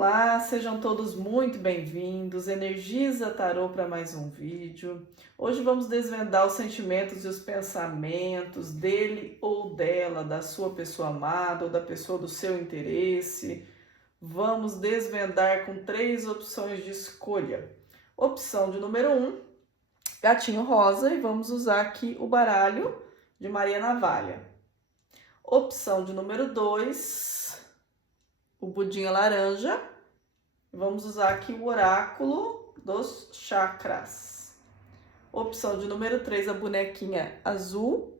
Olá, sejam todos muito bem-vindos. Energiza Tarô para mais um vídeo. Hoje vamos desvendar os sentimentos e os pensamentos dele ou dela, da sua pessoa amada ou da pessoa do seu interesse. Vamos desvendar com 3 opções de escolha. Opção de número 1, gatinho rosa, e vamos usar aqui o baralho de Maria Navalha. Opção de número 2, o budinha laranja. Vamos usar aqui o oráculo dos chakras. Opção de número 3, a bonequinha azul.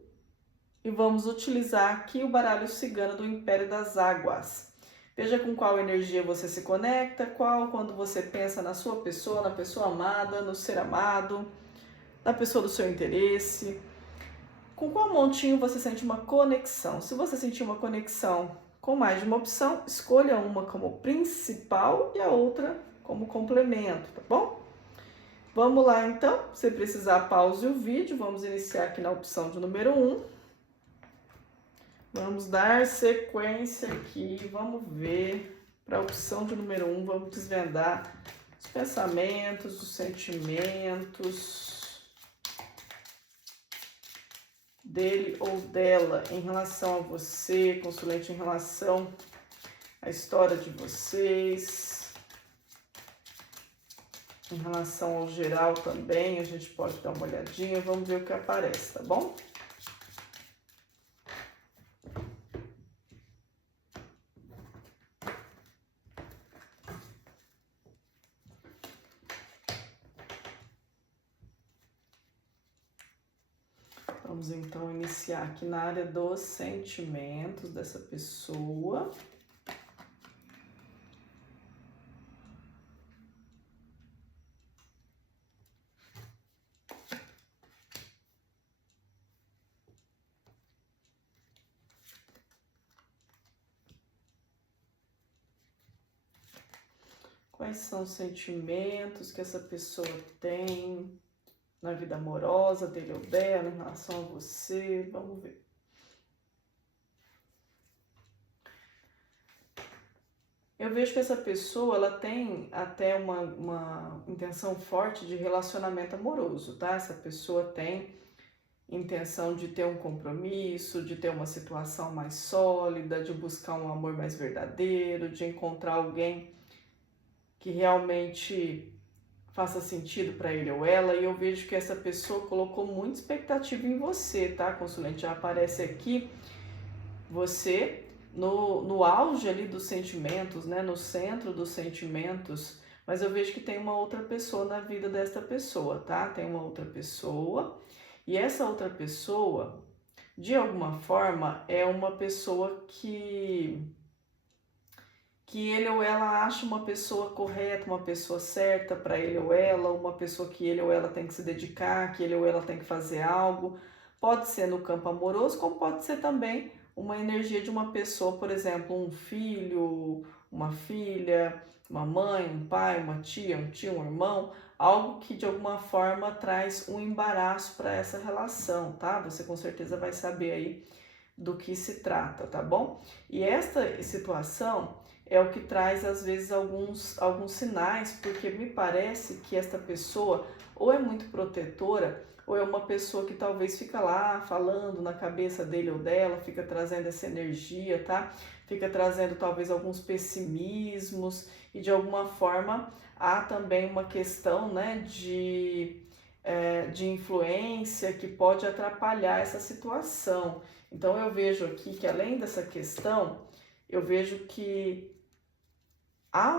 E vamos utilizar aqui o baralho cigano do Império das Águas. Veja com qual energia você se conecta, quando você pensa na sua pessoa, na pessoa amada, no ser amado, na pessoa do seu interesse. Com qual montinho você sente uma conexão? Se você sentir uma conexão com mais de uma opção, escolha uma como principal e a outra como complemento, tá bom? Vamos lá então, se precisar pause o vídeo, vamos iniciar aqui na opção de número 1. Vamos dar sequência aqui, vamos ver para a opção de número 1, vamos desvendar os pensamentos, os sentimentos dele ou dela em relação a você, consulente, em relação à história de vocês, em relação ao geral também, a gente pode dar uma olhadinha, vamos ver o que aparece, tá bom? Vamos então iniciar aqui na área dos sentimentos dessa pessoa. Quais são os sentimentos que essa pessoa tem na vida amorosa dele ou dela, em relação a você? Vamos ver. Eu vejo que essa pessoa, ela tem até uma intenção forte de relacionamento amoroso, tá? Essa pessoa tem intenção de ter um compromisso, de ter uma situação mais sólida, de buscar um amor mais verdadeiro, de encontrar alguém que realmente faça sentido para ele ou ela, e eu vejo que essa pessoa colocou muita expectativa em você, tá, consulente? Já aparece aqui você no auge ali dos sentimentos, né, no centro dos sentimentos, mas eu vejo que tem uma outra pessoa na vida desta pessoa, tá? Tem uma outra pessoa, e essa outra pessoa, de alguma forma, é uma pessoa que ele ou ela acha uma pessoa correta, uma pessoa certa para ele ou ela, uma pessoa que ele ou ela tem que se dedicar, que ele ou ela tem que fazer algo. Pode ser no campo amoroso, como pode ser também uma energia de uma pessoa, por exemplo, um filho, uma filha, uma mãe, um pai, uma tia, um tio, um irmão, algo que de alguma forma traz um embaraço para essa relação, tá? Você com certeza vai saber aí do que se trata, tá bom? E esta situação é o que traz às vezes alguns sinais, porque me parece que esta pessoa ou é muito protetora, ou é uma pessoa que talvez fica lá falando na cabeça dele ou dela, fica trazendo essa energia, tá? Fica trazendo talvez alguns pessimismos, e de alguma forma há também uma questão, né, de influência que pode atrapalhar essa situação. Então eu vejo aqui que, além dessa questão, eu vejo que há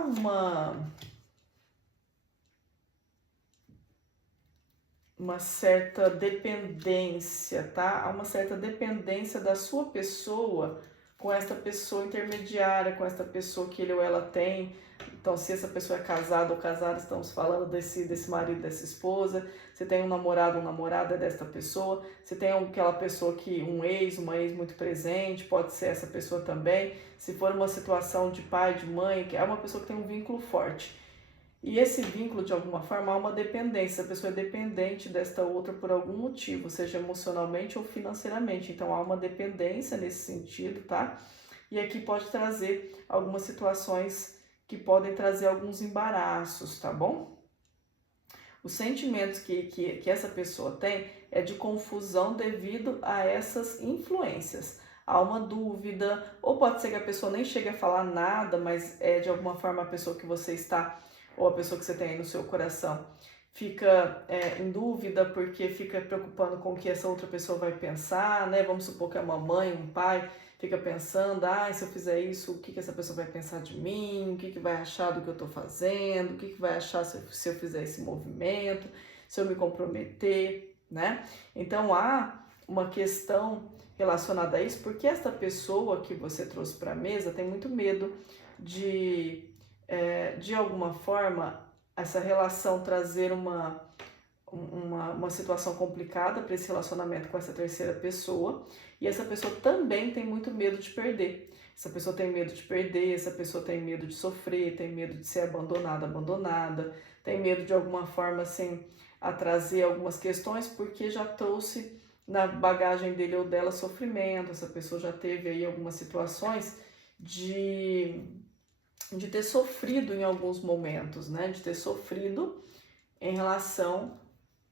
uma certa dependência, tá? Há uma certa dependência da sua pessoa com esta pessoa intermediária, com esta pessoa que ele ou ela tem. Então, se essa pessoa é casada ou casada, estamos falando desse marido, dessa esposa. Se tem um namorado ou namorada, é desta pessoa. Se tem aquela pessoa que, uma ex muito presente, pode ser essa pessoa também. Se for uma situação de pai, de mãe, que é uma pessoa que tem um vínculo forte. E esse vínculo, de alguma forma, há uma dependência. A pessoa é dependente desta outra por algum motivo, seja emocionalmente ou financeiramente. Então, há uma dependência nesse sentido, tá? E aqui pode trazer algumas situações que podem trazer alguns embaraços, tá bom? Os sentimentos que essa pessoa tem é de confusão devido a essas influências. Há uma dúvida, ou pode ser que a pessoa nem chegue a falar nada, mas é de alguma forma a pessoa que você está, ou a pessoa que você tem aí no seu coração, fica em dúvida porque fica preocupando com o que essa outra pessoa vai pensar, né? Vamos supor que é uma mãe, um pai, fica pensando, se eu fizer isso, o que essa pessoa vai pensar de mim, o que vai achar do que eu estou fazendo, o que vai achar se eu fizer esse movimento, se eu me comprometer, né? Então há uma questão relacionada a isso, porque essa pessoa que você trouxe para a mesa tem muito medo de alguma forma, essa relação trazer uma situação complicada para esse relacionamento com essa terceira pessoa, e essa pessoa também tem muito medo de perder. Essa pessoa tem medo de perder, essa pessoa tem medo de sofrer, tem medo de ser abandonada, tem medo de alguma forma assim, a trazer algumas questões, porque já trouxe na bagagem dele ou dela sofrimento, essa pessoa já teve aí algumas situações de ter sofrido em alguns momentos, né? De ter sofrido em relação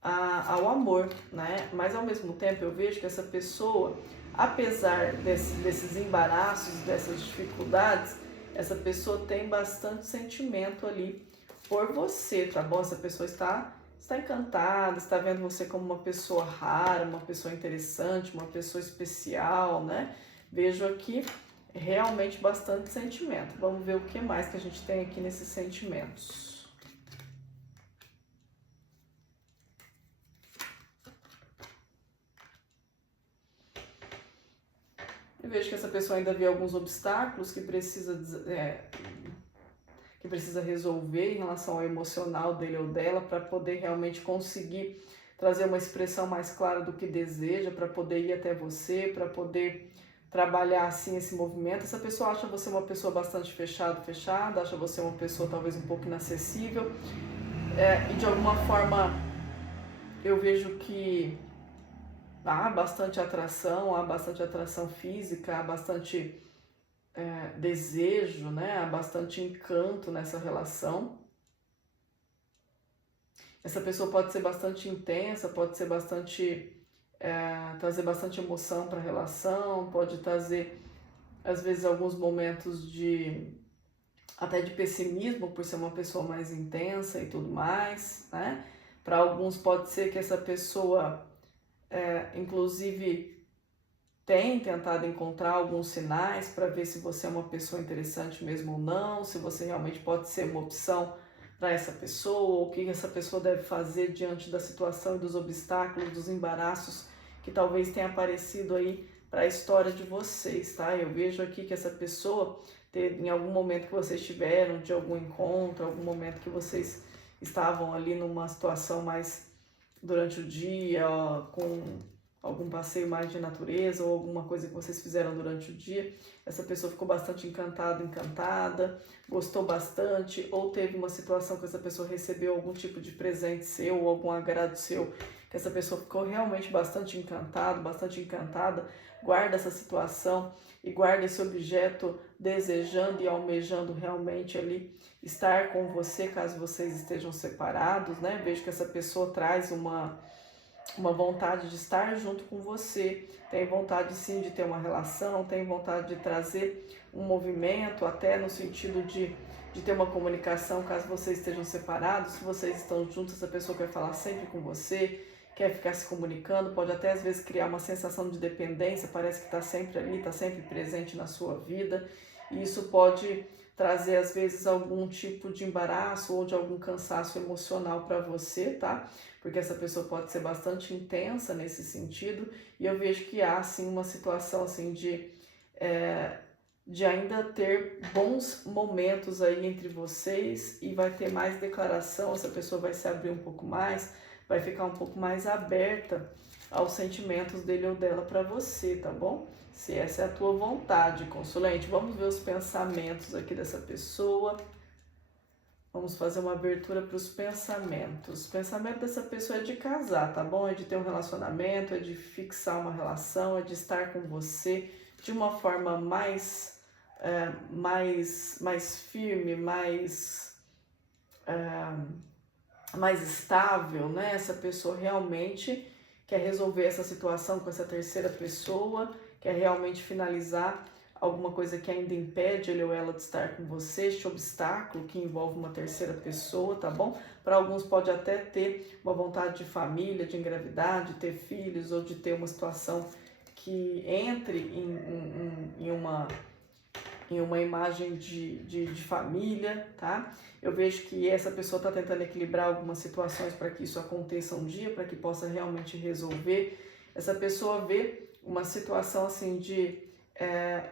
ao amor, né? Mas ao mesmo tempo eu vejo que essa pessoa, apesar desses embaraços, dessas dificuldades, essa pessoa tem bastante sentimento ali por você, tá bom? Essa pessoa está encantada, está vendo você como uma pessoa rara, uma pessoa interessante, uma pessoa especial, né? Vejo aqui realmente bastante sentimento. Vamos ver o que mais que a gente tem aqui nesses sentimentos. Eu vejo que essa pessoa ainda vê alguns obstáculos que precisa resolver em relação ao emocional dele ou dela, para poder realmente conseguir trazer uma expressão mais clara do que deseja, para poder ir até você, para poder trabalhar assim esse movimento. Essa pessoa acha você uma pessoa bastante fechada, acha você uma pessoa talvez um pouco inacessível, e de alguma forma eu vejo que há bastante atração física, há bastante desejo, né? Há bastante encanto nessa relação. Essa pessoa pode ser bastante intensa, pode ser bastante trazer bastante emoção para a relação, pode trazer às vezes alguns momentos até de pessimismo por ser uma pessoa mais intensa e tudo mais, né? Para alguns pode ser que essa pessoa inclusive tem tentado encontrar alguns sinais para ver se você é uma pessoa interessante mesmo ou não, se você realmente pode ser uma opção para essa pessoa, o que essa pessoa deve fazer diante da situação e dos obstáculos, dos embaraços que talvez tenha aparecido aí para a história de vocês, tá? Eu vejo aqui que essa pessoa, em algum momento que vocês tiveram, de algum encontro, algum momento que vocês estavam ali numa situação mais durante o dia, com algum passeio mais de natureza ou alguma coisa que vocês fizeram durante o dia, essa pessoa ficou bastante encantada, gostou bastante, ou teve uma situação que essa pessoa recebeu algum tipo de presente seu ou algum agrado seu, que essa pessoa ficou realmente bastante encantada, guarda essa situação e guarda esse objeto desejando e almejando realmente ali estar com você caso vocês estejam separados, né? Vejo que essa pessoa traz uma vontade de estar junto com você, tem vontade sim de ter uma relação, tem vontade de trazer um movimento, até no sentido de ter uma comunicação caso vocês estejam separados. Se vocês estão juntos, essa pessoa quer falar sempre com você, quer ficar se comunicando, pode até às vezes criar uma sensação de dependência, parece que está sempre ali, está sempre presente na sua vida, e isso pode trazer às vezes algum tipo de embaraço ou de algum cansaço emocional para você, tá? Porque essa pessoa pode ser bastante intensa nesse sentido, e eu vejo que há assim uma situação assim de ainda ter bons momentos aí entre vocês, e vai ter mais declaração, essa pessoa vai se abrir um pouco mais, vai ficar um pouco mais aberta aos sentimentos dele ou dela para você, tá bom? Se essa é a tua vontade, consulente. Vamos ver os pensamentos aqui dessa pessoa. Vamos fazer uma abertura para os pensamentos. O pensamento dessa pessoa é de casar, tá bom? É de ter um relacionamento, é de fixar uma relação, é de estar com você de uma forma mais mais firme, mais estável, né? Essa pessoa realmente quer resolver essa situação com essa terceira pessoa, quer realmente finalizar alguma coisa que ainda impede ele ou ela de estar com você, este obstáculo que envolve uma terceira pessoa, tá bom? Para alguns pode até ter uma vontade de família, de engravidar, de ter filhos ou de ter uma situação que entre em uma imagem de família, tá? Eu vejo que essa pessoa está tentando equilibrar algumas situações para que isso aconteça um dia, para que possa realmente resolver. Essa pessoa vê uma situação assim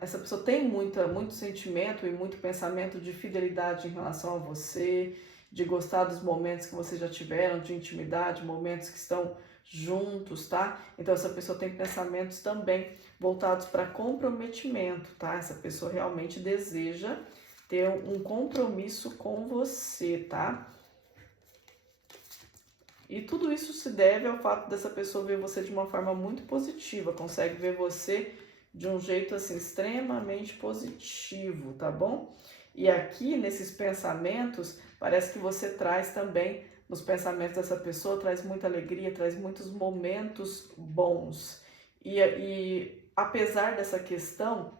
essa pessoa tem muito sentimento e muito pensamento de fidelidade em relação a você, de gostar dos momentos que vocês já tiveram, de intimidade, momentos que estão juntos, tá? Então essa pessoa tem pensamentos também voltados para comprometimento, tá? Essa pessoa realmente deseja ter um compromisso com você, tá? E tudo isso se deve ao fato dessa pessoa ver você de uma forma muito positiva, consegue ver você de um jeito assim extremamente positivo, tá bom? E aqui nesses pensamentos, parece que você traz também, nos pensamentos dessa pessoa, traz muita alegria, traz muitos momentos bons. E apesar dessa questão,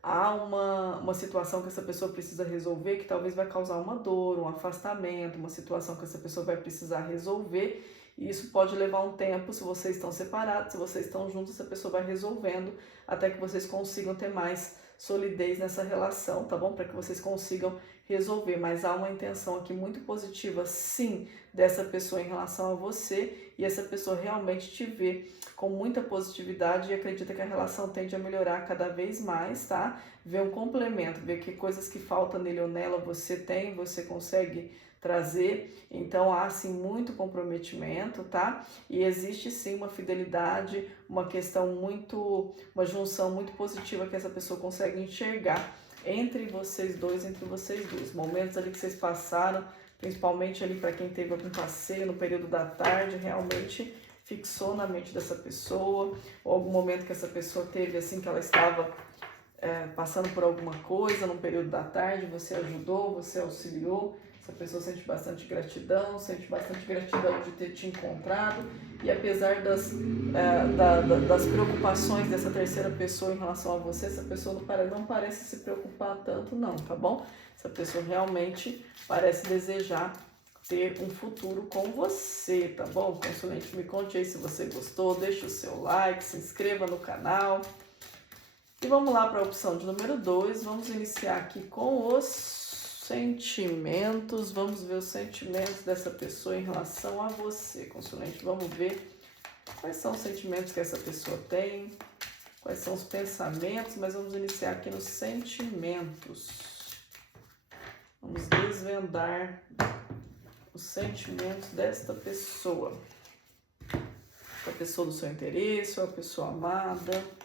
há uma situação que essa pessoa precisa resolver que talvez vai causar uma dor, um afastamento, uma situação que essa pessoa vai precisar resolver, e isso pode levar um tempo. Se vocês estão separados, se vocês estão juntos, essa pessoa vai resolvendo até que vocês consigam ter mais solidez nessa relação, tá bom? Para que vocês consigam resolver, mas há uma intenção aqui muito positiva, sim, dessa pessoa em relação a você, e essa pessoa realmente te vê com muita positividade e acredita que a relação tende a melhorar cada vez mais, tá? Vê um complemento, vê que coisas que faltam nele ou nela você tem, você consegue trazer. Então há sim muito comprometimento, tá? E existe sim uma fidelidade, uma junção muito positiva que essa pessoa consegue enxergar entre vocês dois, momentos ali que vocês passaram, principalmente ali para quem teve algum passeio no período da tarde, realmente fixou na mente dessa pessoa, ou algum momento que essa pessoa teve assim, que ela estava passando por alguma coisa no período da tarde, você ajudou, você auxiliou. Essa pessoa sente bastante gratidão de ter te encontrado, e apesar das preocupações dessa terceira pessoa em relação a você, essa pessoa não parece se preocupar tanto não, tá bom? Essa pessoa realmente parece desejar ter um futuro com você, tá bom? Consulente, me conte aí se você gostou, deixa o seu like, se inscreva no canal. E vamos lá para a opção de número 2, vamos iniciar aqui com os sentimentos, vamos ver os sentimentos dessa pessoa em relação a você, consulente. Vamos ver quais são os sentimentos que essa pessoa tem, quais são os pensamentos, mas vamos iniciar aqui nos sentimentos. Vamos desvendar os sentimentos desta pessoa. A pessoa do seu interesse, ou a pessoa amada.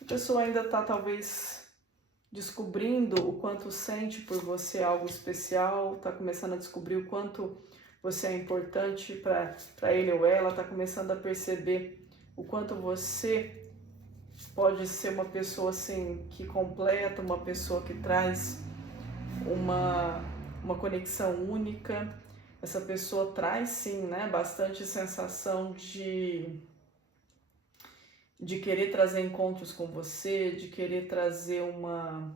A pessoa ainda está talvez descobrindo o quanto sente por você algo especial, está começando a descobrir o quanto você é importante para ele ou ela, está começando a perceber o quanto você pode ser uma pessoa assim que completa, uma pessoa que traz uma conexão única. Essa pessoa traz sim, né, bastante sensação de querer trazer encontros com você, de querer trazer um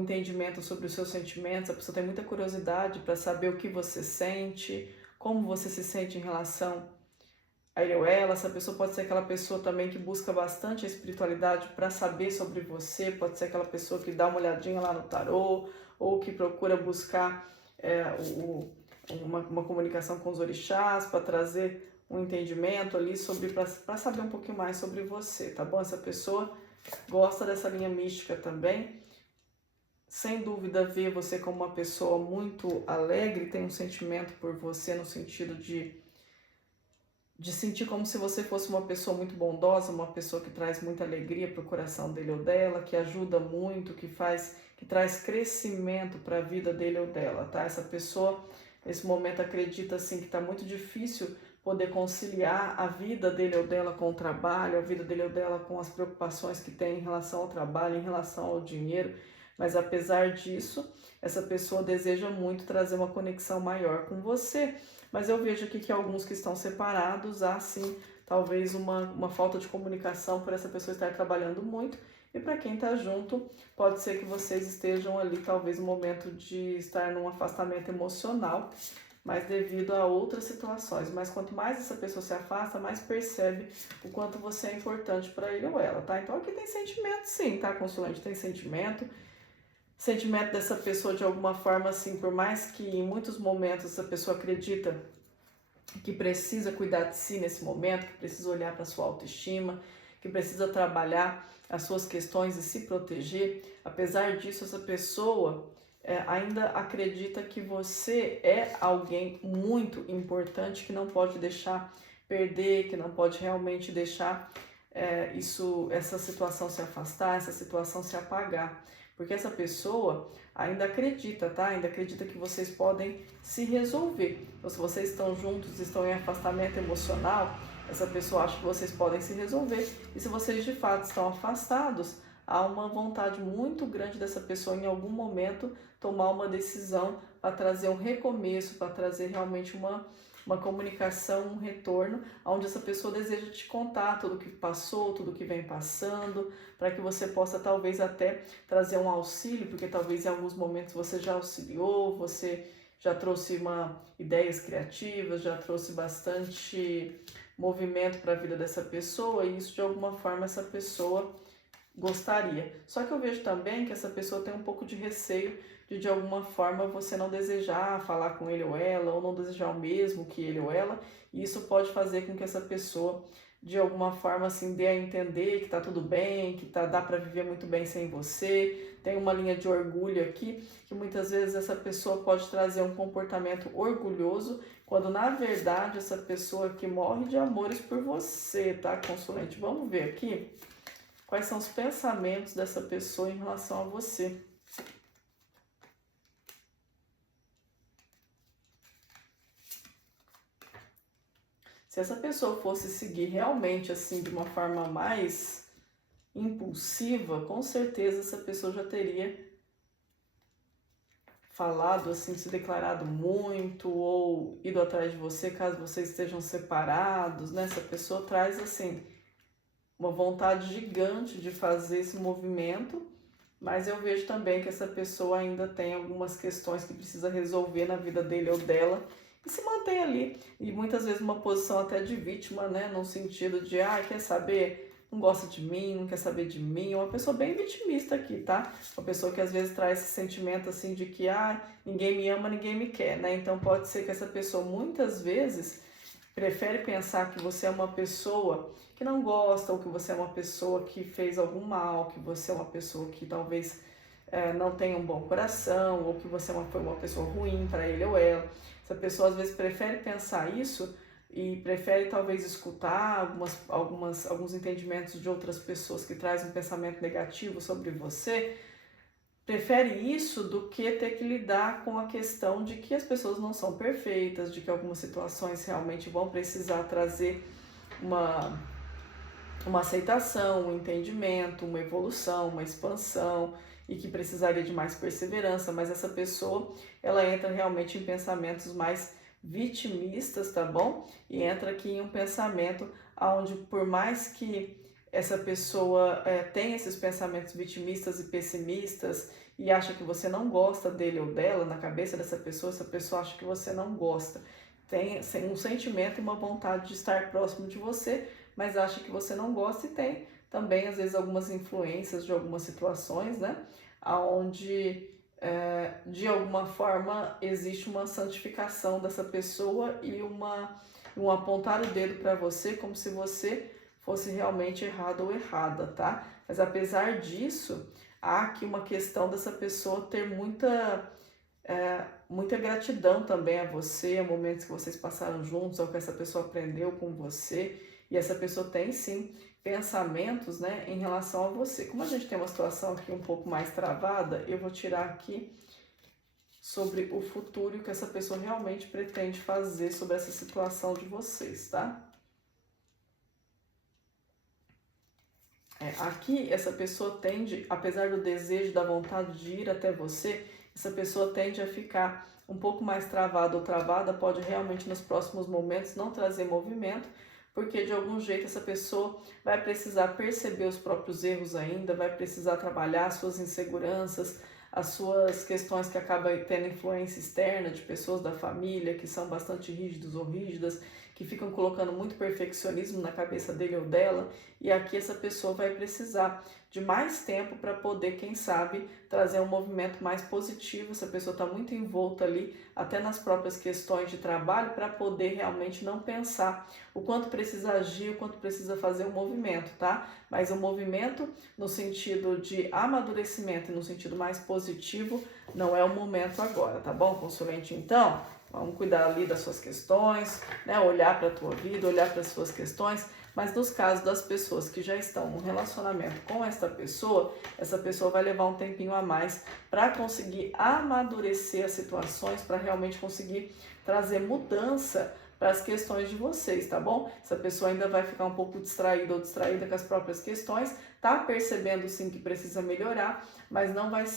entendimento sobre os seus sentimentos. A pessoa tem muita curiosidade para saber o que você sente, como você se sente em relação a ele ou ela. Essa pessoa pode ser aquela pessoa também que busca bastante a espiritualidade para saber sobre você, pode ser aquela pessoa que dá uma olhadinha lá no tarô, ou que procura buscar uma comunicação com os orixás para trazer um entendimento ali para saber um pouquinho mais sobre você, tá bom? Essa pessoa gosta dessa linha mística também, sem dúvida vê você como uma pessoa muito alegre, tem um sentimento por você no sentido de de sentir como se você fosse uma pessoa muito bondosa, uma pessoa que traz muita alegria para o coração dele ou dela, que ajuda muito, que traz crescimento para a vida dele ou dela, tá? Essa pessoa, nesse momento, acredita assim que está muito difícil poder conciliar a vida dele ou dela com o trabalho, a vida dele ou dela com as preocupações que tem em relação ao trabalho, em relação ao dinheiro, mas apesar disso, essa pessoa deseja muito trazer uma conexão maior com você. Mas eu vejo aqui que alguns que estão separados, há sim, talvez uma falta de comunicação por essa pessoa estar trabalhando muito. E para quem está junto, pode ser que vocês estejam ali, talvez, no momento de estar num afastamento emocional, mas devido a outras situações. Mas quanto mais essa pessoa se afasta, mais percebe o quanto você é importante para ele ou ela, tá? Então aqui tem sentimento sim, tá, consulente? Tem sentimento. Sentimento dessa pessoa de alguma forma, assim, por mais que em muitos momentos essa pessoa acredita que precisa cuidar de si nesse momento, que precisa olhar para a sua autoestima, que precisa trabalhar as suas questões e se proteger, apesar disso, essa pessoa ainda acredita que você é alguém muito importante, que não pode deixar perder, que não pode realmente deixar essa situação se afastar, essa situação se apagar. Porque essa pessoa ainda acredita, tá? Ainda acredita que vocês podem se resolver. Então, se vocês estão juntos, estão em afastamento emocional, essa pessoa acha que vocês podem se resolver. E se vocês de fato estão afastados, há uma vontade muito grande dessa pessoa em algum momento tomar uma decisão para trazer um recomeço, para trazer realmente uma comunicação, um retorno, onde essa pessoa deseja te contar tudo o que passou, tudo o que vem passando, para que você possa talvez até trazer um auxílio, porque talvez em alguns momentos você já auxiliou, você já trouxe ideias criativas, já trouxe bastante movimento para a vida dessa pessoa, e isso de alguma forma essa pessoa gostaria. Só que eu vejo também que essa pessoa tem um pouco de receio de alguma forma você não desejar falar com ele ou ela, ou não desejar o mesmo que ele ou ela, e isso pode fazer com que essa pessoa de alguma forma assim dê a entender que tá tudo bem, que dá para viver muito bem sem você. Tem uma linha de orgulho aqui, que muitas vezes essa pessoa pode trazer um comportamento orgulhoso, quando na verdade essa pessoa aqui morre de amores por você, tá, consulente? Vamos ver aqui quais são os pensamentos dessa pessoa em relação a você. Se essa pessoa fosse seguir realmente assim de uma forma mais impulsiva, com certeza essa pessoa já teria falado assim, se declarado muito ou ido atrás de você caso vocês estejam separados, né? Essa pessoa traz assim uma vontade gigante de fazer esse movimento, mas eu vejo também que essa pessoa ainda tem algumas questões que precisa resolver na vida dele ou dela, e se mantém ali, e muitas vezes uma posição até de vítima, né, no sentido de, quer saber, não gosta de mim, não quer saber de mim, uma pessoa bem vitimista aqui, tá? Uma pessoa que às vezes traz esse sentimento assim de que, ninguém me ama, ninguém me quer, né? Então pode ser que essa pessoa muitas vezes prefere pensar que você é uma pessoa que não gosta, ou que você é uma pessoa que fez algum mal, que você é uma pessoa que talvez não tenha um bom coração, ou que você foi uma pessoa ruim para ele ou ela. Essa pessoa às vezes prefere pensar isso e prefere talvez escutar alguns entendimentos de outras pessoas que trazem um pensamento negativo sobre você, prefere isso do que ter que lidar com a questão de que as pessoas não são perfeitas, de que algumas situações realmente vão precisar trazer uma aceitação, um entendimento, uma evolução, uma expansão, e que precisaria de mais perseverança, mas essa pessoa, ela entra realmente em pensamentos mais vitimistas, tá bom? E entra aqui em um pensamento onde, por mais que essa pessoa tenha esses pensamentos vitimistas e pessimistas e acha que você não gosta dele ou dela, na cabeça dessa pessoa, essa pessoa acha que você não gosta. Tem um sentimento e uma vontade de estar próximo de você, mas acha que você não gosta, e tem também, às vezes, algumas influências de algumas situações, né? Onde, de alguma forma, existe uma santificação dessa pessoa e um apontar o dedo para você como se você fosse realmente errado ou errada, tá? Mas apesar disso, há aqui uma questão dessa pessoa ter muita Muita gratidão também a você, a momentos que vocês passaram juntos, ao que essa pessoa aprendeu com você. E essa pessoa tem sim pensamentos, né, em relação a você. Como a gente tem uma situação aqui um pouco mais travada, eu vou tirar aqui sobre o futuro e o que essa pessoa realmente pretende fazer sobre essa situação de vocês, tá? Aqui essa pessoa tende, apesar do desejo, da vontade de ir até você, essa pessoa tende a ficar um pouco mais travada ou travada, pode realmente nos próximos momentos não trazer movimento, porque de algum jeito essa pessoa vai precisar perceber os próprios erros ainda, vai precisar trabalhar as suas inseguranças, as suas questões que acabam tendo influência externa de pessoas da família que são bastante rígidos ou rígidas, que ficam colocando muito perfeccionismo na cabeça dele ou dela, e aqui essa pessoa vai precisar de mais tempo para poder, quem sabe, trazer um movimento mais positivo. Essa pessoa está muito envolta ali, até nas próprias questões de trabalho, para poder realmente não pensar o quanto precisa agir, o quanto precisa fazer um movimento, tá? Mas o movimento no sentido de amadurecimento e no sentido mais positivo não é o momento agora, tá bom, consulente? Então, vamos cuidar ali das suas questões, né? Olhar para a tua vida, olhar para as suas questões. Mas nos casos das pessoas que já estão num relacionamento com essa pessoa vai levar um tempinho a mais para conseguir amadurecer as situações, para realmente conseguir trazer mudança para as questões de vocês, tá bom? Essa pessoa ainda vai ficar um pouco distraída ou distraída com as próprias questões, tá percebendo sim que precisa melhorar, mas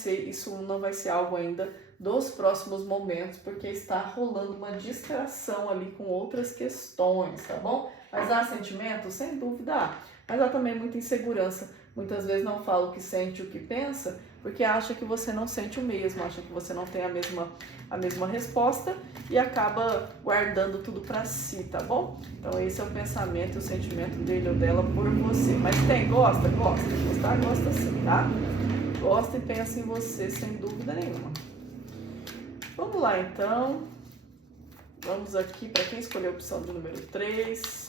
isso não vai ser algo ainda dos próximos momentos, porque está rolando uma distração ali com outras questões, tá bom? Mas há sentimento? Sem dúvida há. Mas há também muita insegurança. Muitas vezes não fala o que sente, o que pensa, porque acha que você não sente o mesmo, acha que você não tem a mesma resposta e acaba guardando tudo para si, tá bom? Então esse é o pensamento e o sentimento dele ou dela por você. Mas gosta? Gosta. Gostar, gosta sim, tá? Gosta e pensa em você sem dúvida nenhuma. Vamos lá então. Vamos aqui para quem escolheu a opção do número 3.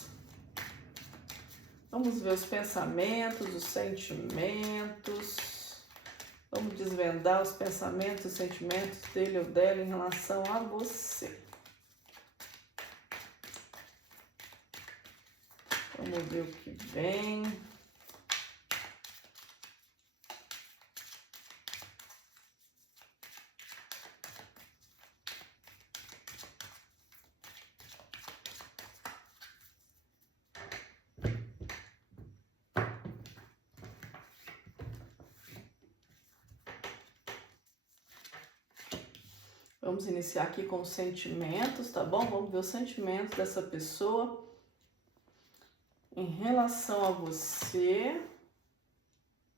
Vamos ver os pensamentos, os sentimentos. Vamos desvendar os pensamentos, os sentimentos dele ou dela em relação a você. Vamos ver o que vem. Vamos iniciar aqui com os sentimentos, tá bom? Vamos ver os sentimentos dessa pessoa em relação a você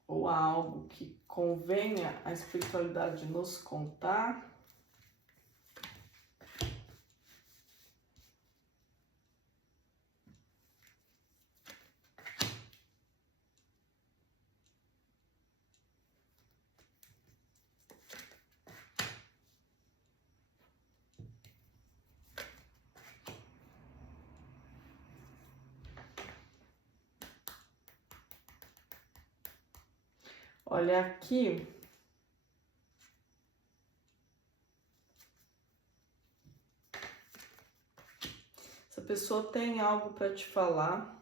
ou a algo que convenha a espiritualidade nos contar. Olha aqui, essa pessoa tem algo para te falar.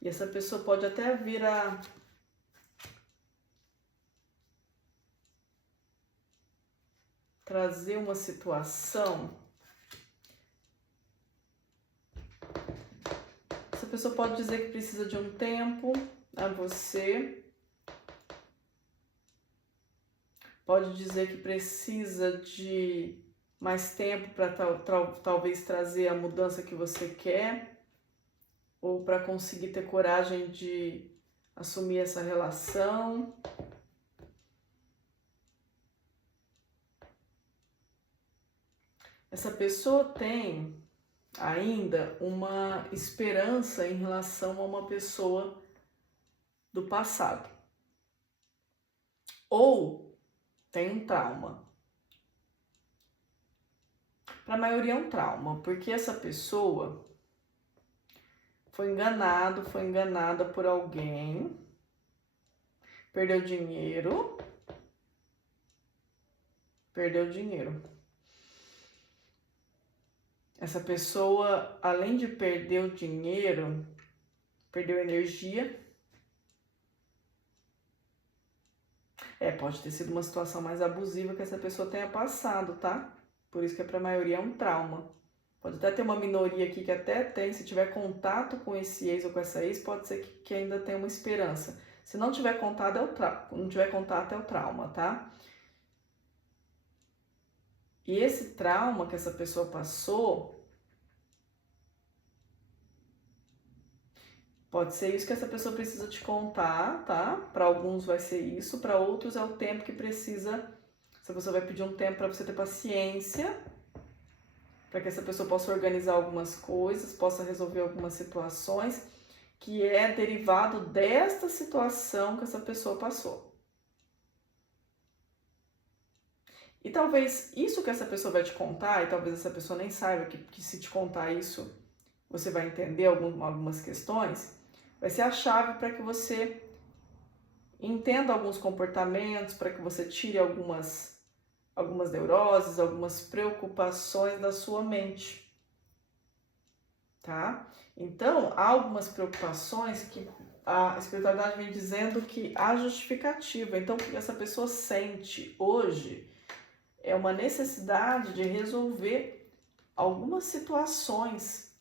E essa pessoa pode até vir a trazer uma situação. Essa pessoa pode dizer que precisa de um tempo a você. Pode dizer que precisa de mais tempo para talvez trazer a mudança que você quer, ou para conseguir ter coragem de assumir essa relação. Essa pessoa tem ainda uma esperança em relação a uma pessoa do passado. Ou tem um trauma. Para a maioria é um trauma, porque essa pessoa foi enganada por alguém Perdeu dinheiro. Perdeu dinheiro. Essa pessoa, além de perder o dinheiro, perdeu energia. Pode ter sido uma situação mais abusiva que essa pessoa tenha passado, tá? Por isso que para a maioria é um trauma. Pode até ter uma minoria aqui que até tem, se tiver contato com esse ex ou com essa ex, pode ser que ainda tenha uma esperança. Se não tiver contato, é o trauma, tá? E esse trauma que essa pessoa passou, pode ser isso que essa pessoa precisa te contar, tá? Para alguns vai ser isso, para outros é o tempo que precisa. Essa pessoa vai pedir um tempo para você ter paciência, para que essa pessoa possa organizar algumas coisas, possa resolver algumas situações, que é derivado desta situação que essa pessoa passou. E talvez isso que essa pessoa vai te contar, e talvez essa pessoa nem saiba que se te contar isso, você vai entender algumas questões, vai ser a chave para que você entenda alguns comportamentos, para que você tire algumas neuroses, algumas preocupações da sua mente, tá? Então, há algumas preocupações que a espiritualidade vem dizendo que há justificativa. Então, o que essa pessoa sente hoje é uma necessidade de resolver algumas situações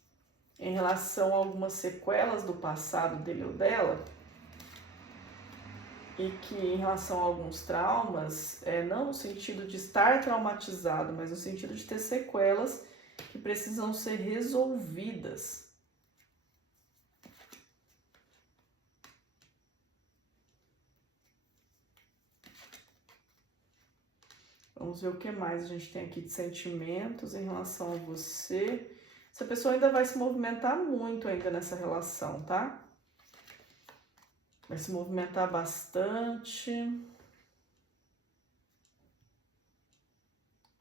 em relação a algumas sequelas do passado dele ou dela, e que em relação a alguns traumas, não no sentido de estar traumatizado, mas no sentido de ter sequelas que precisam ser resolvidas. Vamos ver o que mais a gente tem aqui de sentimentos em relação a você. Essa pessoa ainda vai se movimentar muito ainda nessa relação, tá? Vai se movimentar bastante.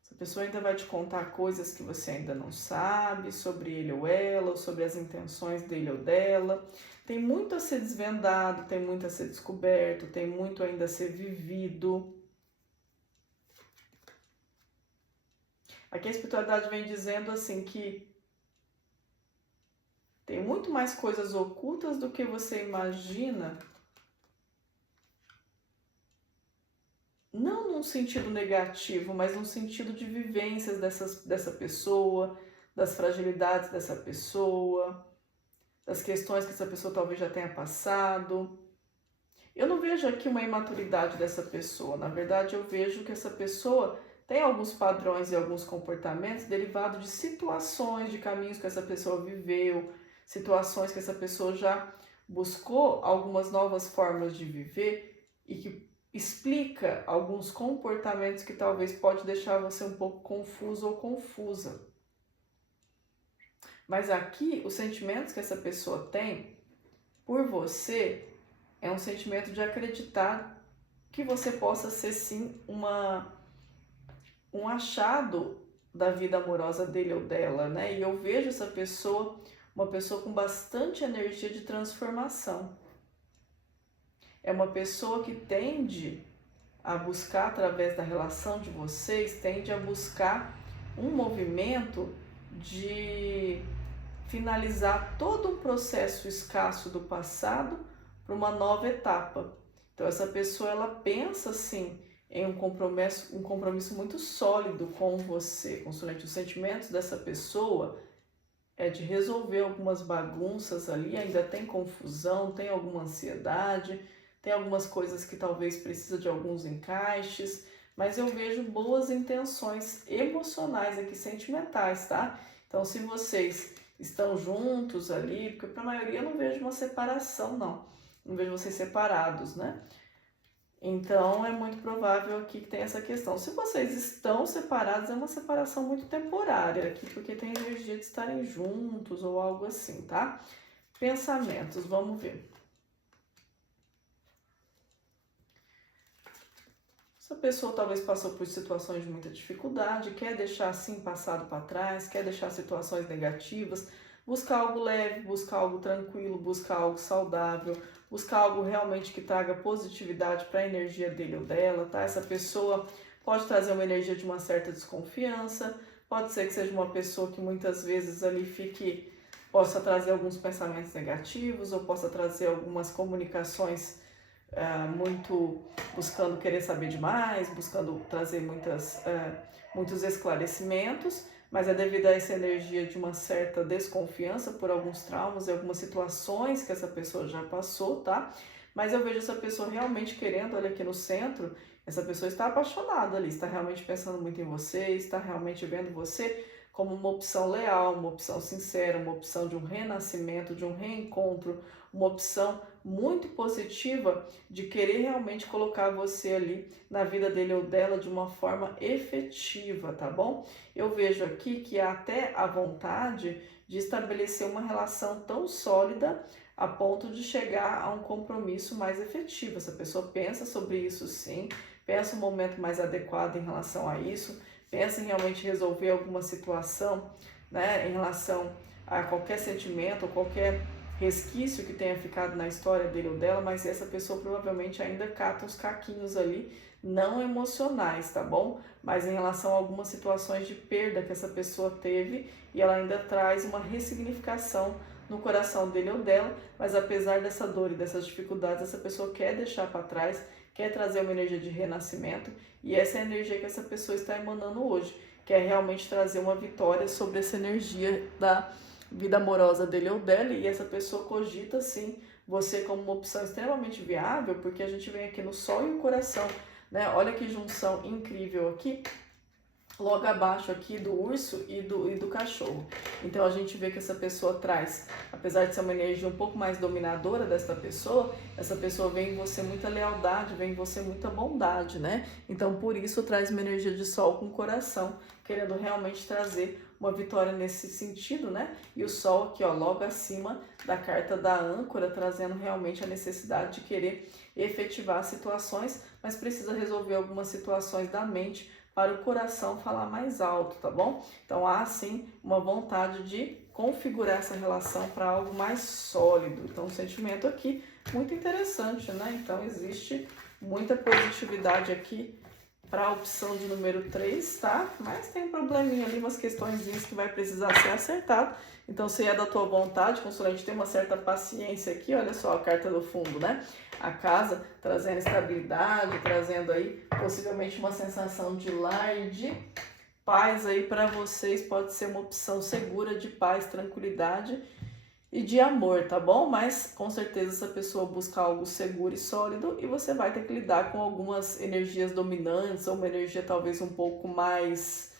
Essa pessoa ainda vai te contar coisas que você ainda não sabe sobre ele ou ela, ou sobre as intenções dele ou dela. Tem muito a ser desvendado, tem muito a ser descoberto, tem muito ainda a ser vivido. Aqui a espiritualidade vem dizendo assim que tem muito mais coisas ocultas do que você imagina. Não num sentido negativo, mas num sentido de vivências dessa pessoa, das fragilidades dessa pessoa, das questões que essa pessoa talvez já tenha passado. Eu não vejo aqui uma imaturidade dessa pessoa, na verdade eu vejo que essa pessoa tem alguns padrões e alguns comportamentos derivados de situações, de caminhos que essa pessoa viveu, situações que essa pessoa já buscou algumas novas formas de viver e que explica alguns comportamentos que talvez pode deixar você um pouco confuso ou confusa. Mas aqui, os sentimentos que essa pessoa tem por você é um sentimento de acreditar que você possa ser sim um achado da vida amorosa dele ou dela, né? E eu vejo essa pessoa, uma pessoa com bastante energia de transformação. É uma pessoa que tende a buscar, através da relação de vocês, tende a buscar um movimento de finalizar todo um processo escasso do passado para uma nova etapa. Então essa pessoa, ela pensa assim em um compromisso muito sólido com você, consulente. Os sentimentos dessa pessoa é de resolver algumas bagunças ali, ainda tem confusão, tem alguma ansiedade, tem algumas coisas que talvez precisa de alguns encaixes, mas eu vejo boas intenções emocionais aqui, sentimentais, tá? Então, se vocês estão juntos ali, porque para a maioria eu não vejo uma separação, não vejo vocês separados, né? Então, é muito provável aqui que tenha essa questão. Se vocês estão separados, é uma separação muito temporária aqui, porque tem energia de estarem juntos ou algo assim, tá? Pensamentos, vamos ver. Essa pessoa talvez passou por situações de muita dificuldade, quer deixar assim passado para trás, quer deixar situações negativas, buscar algo leve, buscar algo tranquilo, buscar algo saudável, buscar algo realmente que traga positividade para a energia dele ou dela, tá? Essa pessoa pode trazer uma energia de uma certa desconfiança, pode ser que seja uma pessoa que muitas vezes ali possa trazer alguns pensamentos negativos ou possa trazer algumas comunicações muito buscando querer saber demais, buscando trazer muitos esclarecimentos, mas é devido a essa energia de uma certa desconfiança por alguns traumas e algumas situações que essa pessoa já passou, tá? Mas eu vejo essa pessoa realmente querendo, olha aqui no centro, essa pessoa está apaixonada ali, está realmente pensando muito em você, está realmente vendo você como uma opção leal, uma opção sincera, uma opção de um renascimento, de um reencontro, uma opção muito positiva de querer realmente colocar você ali na vida dele ou dela de uma forma efetiva, tá bom? Eu vejo aqui que há até a vontade de estabelecer uma relação tão sólida a ponto de chegar a um compromisso mais efetivo. Essa pessoa pensa sobre isso sim, pensa um momento mais adequado em relação a isso, pensa em realmente resolver alguma situação, né, em relação a qualquer sentimento ou qualquer resquício que tenha ficado na história dele ou dela, mas essa pessoa provavelmente ainda cata uns caquinhos ali, não emocionais, tá bom? Mas em relação a algumas situações de perda que essa pessoa teve e ela ainda traz uma ressignificação no coração dele ou dela, mas apesar dessa dor e dessas dificuldades, essa pessoa quer deixar para trás, quer trazer uma energia de renascimento e essa é a energia que essa pessoa está emanando hoje, quer realmente trazer uma vitória sobre essa energia da vida amorosa dele ou dela e essa pessoa cogita sim você como uma opção extremamente viável, porque a gente vem aqui no Sol e o coração, né? Olha que junção incrível aqui, logo abaixo aqui do urso e do cachorro. Então a gente vê que essa pessoa traz, apesar de ser uma energia um pouco mais dominadora desta pessoa, essa pessoa vê em você muita lealdade, vê em você muita bondade, né? Então por isso traz uma energia de sol com coração, querendo realmente trazer uma vitória nesse sentido, né? E o sol aqui, ó, logo acima da carta da âncora, trazendo realmente a necessidade de querer efetivar situações, mas precisa resolver algumas situações da mente para o coração falar mais alto, tá bom? Então há sim uma vontade de configurar essa relação para algo mais sólido. Então um sentimento aqui muito interessante, né? Então existe muita positividade aqui para a opção de número 3, tá? Mas tem um probleminha ali, umas questõezinhas que vai precisar ser acertado. Então, se é da tua vontade, consulente, tem uma certa paciência aqui, olha só a carta do fundo, né? A casa trazendo estabilidade, trazendo aí possivelmente uma sensação de lar e de paz aí para vocês, pode ser uma opção segura de paz, tranquilidade e de amor, tá bom? Mas com certeza essa pessoa busca algo seguro e sólido e você vai ter que lidar com algumas energias dominantes ou uma energia talvez um pouco mais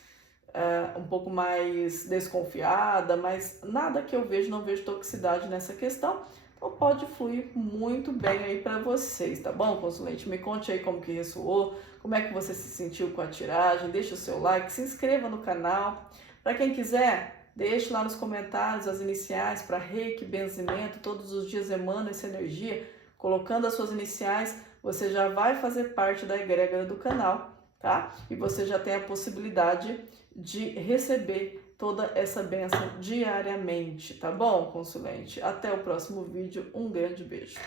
desconfiada, mas nada que eu vejo, não vejo toxicidade nessa questão. Então pode fluir muito bem aí para vocês, tá bom, consulente? Me conte aí como que ressoou, como é que você se sentiu com a tiragem, deixa o seu like, se inscreva no canal. Para quem quiser, deixe lá nos comentários as iniciais para reiki, benzimento, todos os dias emana essa energia. Colocando as suas iniciais, você já vai fazer parte da egrégora do canal, tá? E você já tem a possibilidade de receber toda essa bênção diariamente, tá bom, consulente? Até o próximo vídeo, um grande beijo.